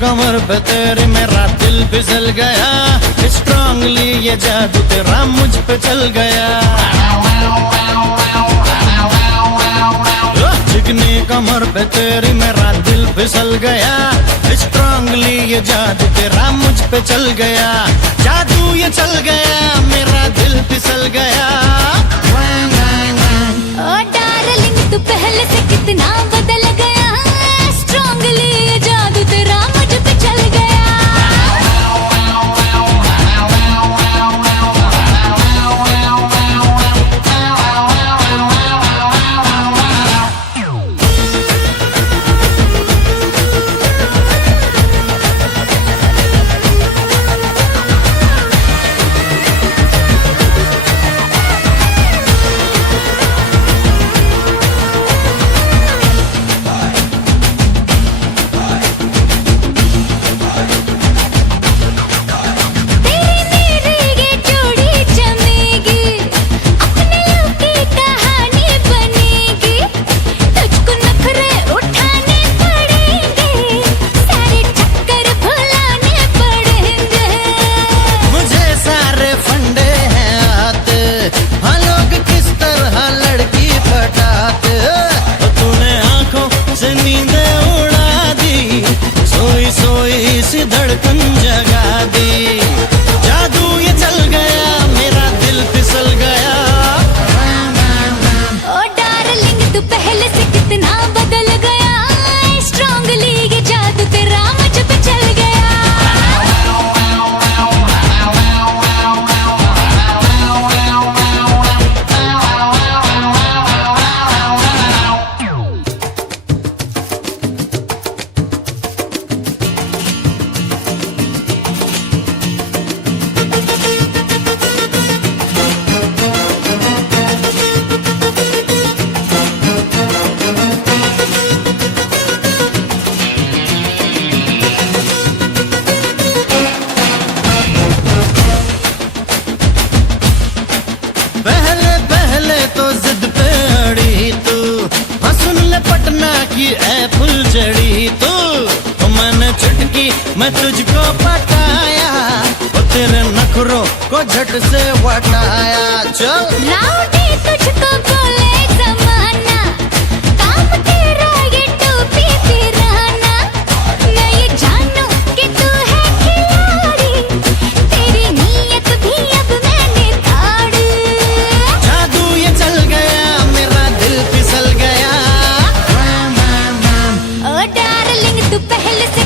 कमर पे तेरे मेरा दिल फिसल गया, स्ट्रांगली ये जादू तेरा मुझ पे चल गया। चिकनी कमर पे तेरी मेरा दिल फिसल गया, स्ट्रांगली ये जादू तेरा मुझ पे चल गया। जादू ये चल गया, मेरा दिल फिसल गया। ओ डार्लिंग तू पहले से कितना बदल गया, स्ट्रांगली ये जादू तेरा मुझ पे चल गया। धड़कन जगा दी, जादू ये चल गया, मेरा दिल फिसल गया। ओ डार्लिंग तू पहले से कितना बदल गया, स्ट्रांगली ये जादू तेरा मुझ पे चल गया। पहले पहले तो जिद पे अड़ी तू, हाँ सुन ले पटना की ऐ फुलझड़ी तू। तो मैंने चुटकी मैं तुझको पटाया, और तेरे नखरों को झट से वटाया। चल राउडी तुझको बोले जमाना, काम तेरा ये टोपी पिराना। मैं ये जानूं कि तू है खिलाड़ी, तेरी नीयत भी अब मैंने ताड़ी। जादू ये चल गया, मेरा दिल फिसल गया। ओ डार्लिंग तू पहले से